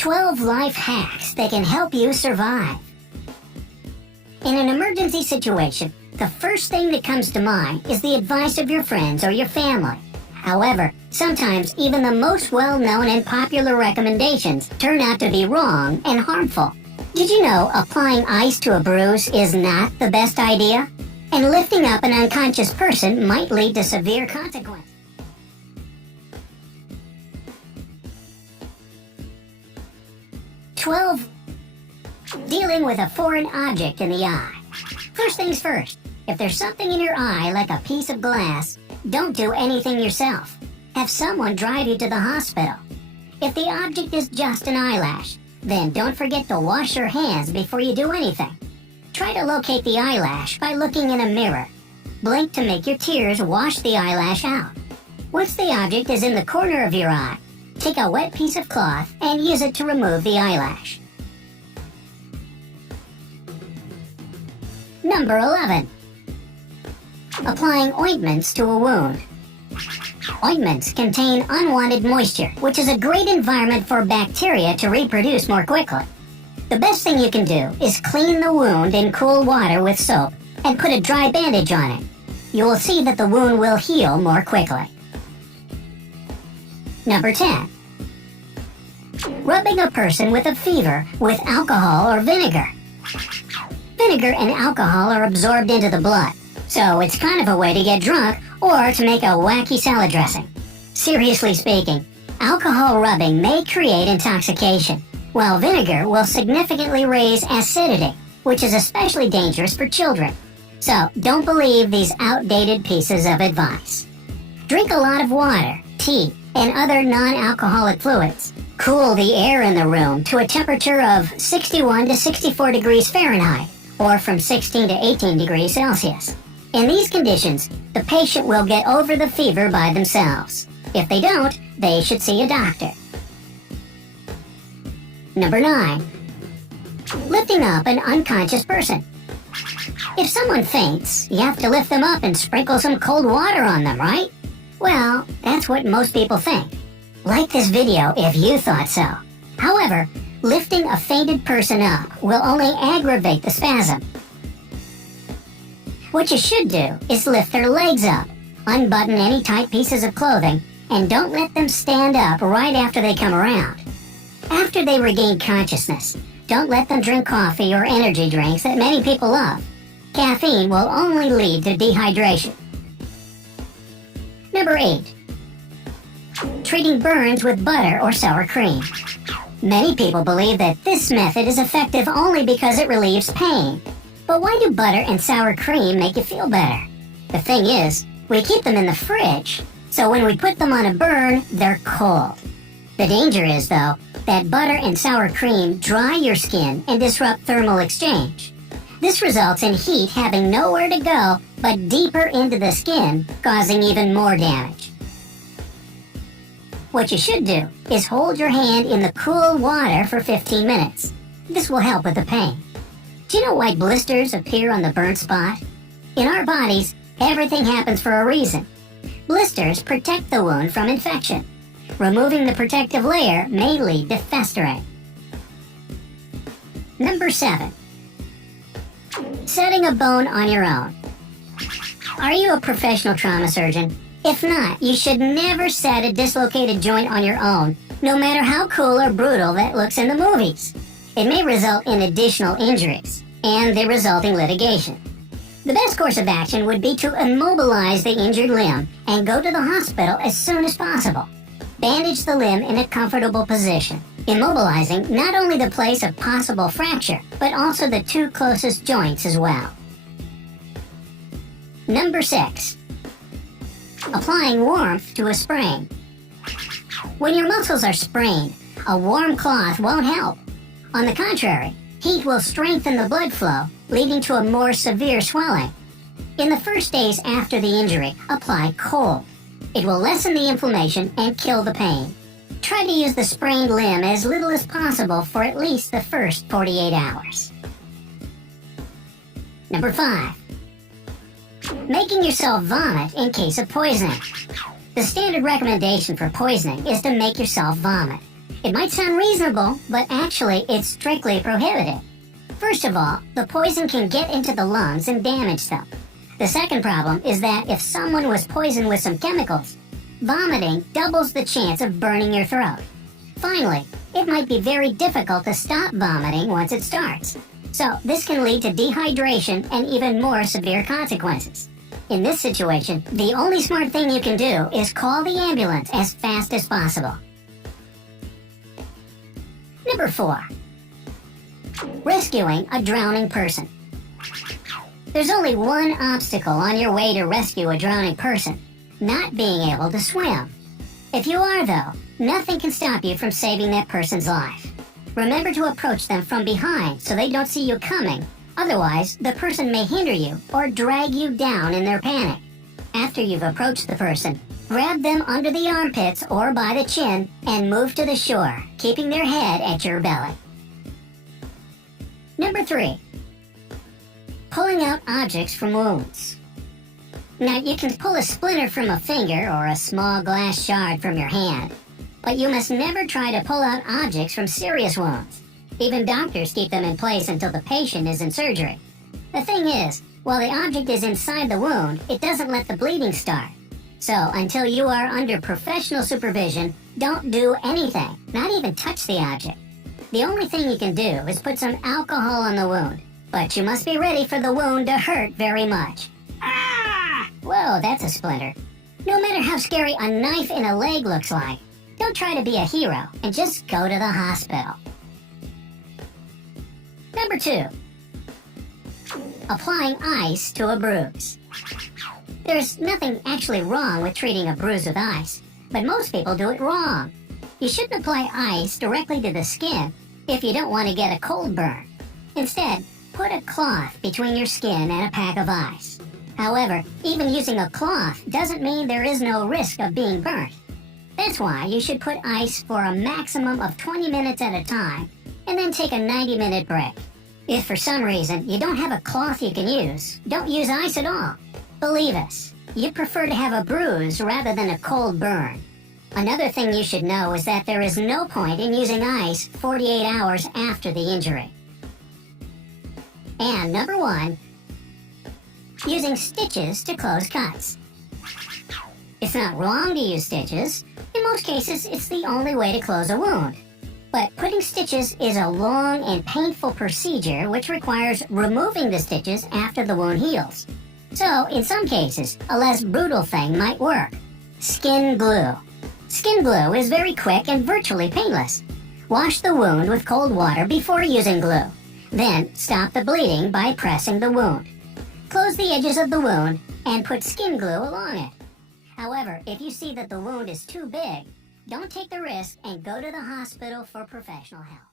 12 life hacks that can help you survive. In an emergency situation, the first thing that comes to mind is the advice of your friends or your family. However, sometimes even the most well-known and popular recommendations turn out to be wrong and harmful. Did you know applying ice to a bruise is not the best idea? And lifting up an unconscious person might lead to severe consequences. Dealing with a foreign object in the eye. First things first, if there's something in your eye like a piece of glass, don't do anything yourself. Have someone drive you to the hospital. If the object is just an eyelash, then don't forget to wash your hands before you do anything. Try to locate the eyelash by looking in a mirror. Blink to make your tears wash the eyelash out. Once the object is in the corner of your eye, take a wet piece of cloth and use it to remove the eyelash. Number 11. Applying ointments to a wound. Ointments contain unwanted moisture, which is a great environment for bacteria to reproduce more quickly. The best thing you can do is clean the wound in cool water with soap and put a dry bandage on it. You will see that the wound will heal more quickly. Number 10. Rubbing a person with a fever with alcohol or vinegar. Vinegar and alcohol are absorbed into the blood, so it's kind of a way to get drunk or to make a wacky salad dressing. Seriously speaking, alcohol rubbing may create intoxication, while vinegar will significantly raise acidity, which is especially dangerous for children. So don't believe these outdated pieces of advice. Drink a lot of water, tea, and other non-alcoholic fluids. Cool the air in the room to a temperature of 61 to 64 degrees Fahrenheit, or from 16 to 18 degrees Celsius. In these conditions, the patient will get over the fever by themselves. If they don't, they should see a doctor. Number 9. Lifting up an unconscious person. If someone faints, you have to lift them up and sprinkle some cold water on them, right? Well, that's what most people think. Like this video if you thought so. However, lifting a fainted person up will only aggravate the spasm. What you should do is lift their legs up, unbutton any tight pieces of clothing, and don't let them stand up right after they come around. After they regain consciousness, don't let them drink coffee or energy drinks that many people love. Caffeine will only lead to dehydration. Number 8. Treating burns with butter or sour cream. Many people believe that this method is effective only because it relieves pain. But why do butter and sour cream make you feel better? The thing is, we keep them in the fridge, so when we put them on a burn, they're cold. The danger is, though, that butter and sour cream dry your skin and disrupt thermal exchange. This results in heat having nowhere to go but deeper into the skin, causing even more damage. What you should do is hold your hand in the cool water for 15 minutes. This will help with the pain. Do you know why blisters appear on the burn spot? In our bodies, everything happens for a reason. Blisters protect the wound from infection. Removing the protective layer may lead to festering. Number 7. Setting a bone on your own. Are you a professional trauma surgeon? If not, you should never set a dislocated joint on your own, no matter how cool or brutal that looks in the movies. It may result in additional injuries and the resulting litigation. The best course of action would be to immobilize the injured limb and go to the hospital as soon as possible. Bandage the limb in a comfortable position, immobilizing not only the place of possible fracture, but also the two closest joints as well. Number 6. Applying warmth to a sprain. When your muscles are sprained, a warm cloth won't help. On the contrary, heat will strengthen the blood flow, leading to a more severe swelling. In the first days after the injury, apply cold. It will lessen the inflammation and kill the pain. Try to use the sprained limb as little as possible for at least the first 48 hours. Number 5. Making yourself vomit in case of poisoning. The standard recommendation for poisoning is to make yourself vomit. It might sound reasonable, but actually it's strictly prohibited. First of all, the poison can get into the lungs and damage them. The second problem is that if someone was poisoned with some chemicals, vomiting doubles the chance of burning your throat. Finally, it might be very difficult to stop vomiting once it starts. So this can lead to dehydration and even more severe consequences. In this situation, the only smart thing you can do is call the ambulance as fast as possible. Number 4. Rescuing a drowning person. There's only one obstacle on your way to rescue a drowning person: not being able to swim. If you are, though, nothing can stop you from saving that person's life. Remember to approach them from behind so they don't see you coming. Otherwise, the person may hinder you or drag you down in their panic. After you've approached the person, grab them under the armpits or by the chin and move to the shore, keeping their head at your belly. Number 3. Pulling out objects from wounds. Now, you can pull a splinter from a finger or a small glass shard from your hand, but you must never try to pull out objects from serious wounds. Even doctors keep them in place until the patient is in surgery. The thing is, while the object is inside the wound, it doesn't let the bleeding start. So, until you are under professional supervision, don't do anything, not even touch the object. The only thing you can do is put some alcohol on the wound, but you must be ready for the wound to hurt very much. Ah! Whoa, that's a splinter. No matter how scary a knife in a leg looks like, don't try to be a hero and just go to the hospital. Number 2. Applying ice to a bruise. There's nothing actually wrong with treating a bruise with ice, but most people do it wrong. You shouldn't apply ice directly to the skin if you don't want to get a cold burn. Instead, put a cloth between your skin and a pack of ice. However, even using a cloth doesn't mean there is no risk of being burnt. That's why you should put ice for a maximum of 20 minutes at a time, and then take a 90-minute break. If for some reason you don't have a cloth you can use, don't use ice at all. Believe us, you prefer to have a bruise rather than a cold burn. Another thing you should know is that there is no point in using ice 48 hours after the injury. And number 1, using stitches to close cuts. It's not wrong to use stitches. In most cases, it's the only way to close a wound. But putting stitches is a long and painful procedure which requires removing the stitches after the wound heals. So, in some cases, a less brutal thing might work. Skin glue. Skin glue is very quick and virtually painless. Wash the wound with cold water before using glue. Then, stop the bleeding by pressing the wound. Close the edges of the wound and put skin glue along it. However, if you see that the wound is too big, don't take the risk and go to the hospital for professional help.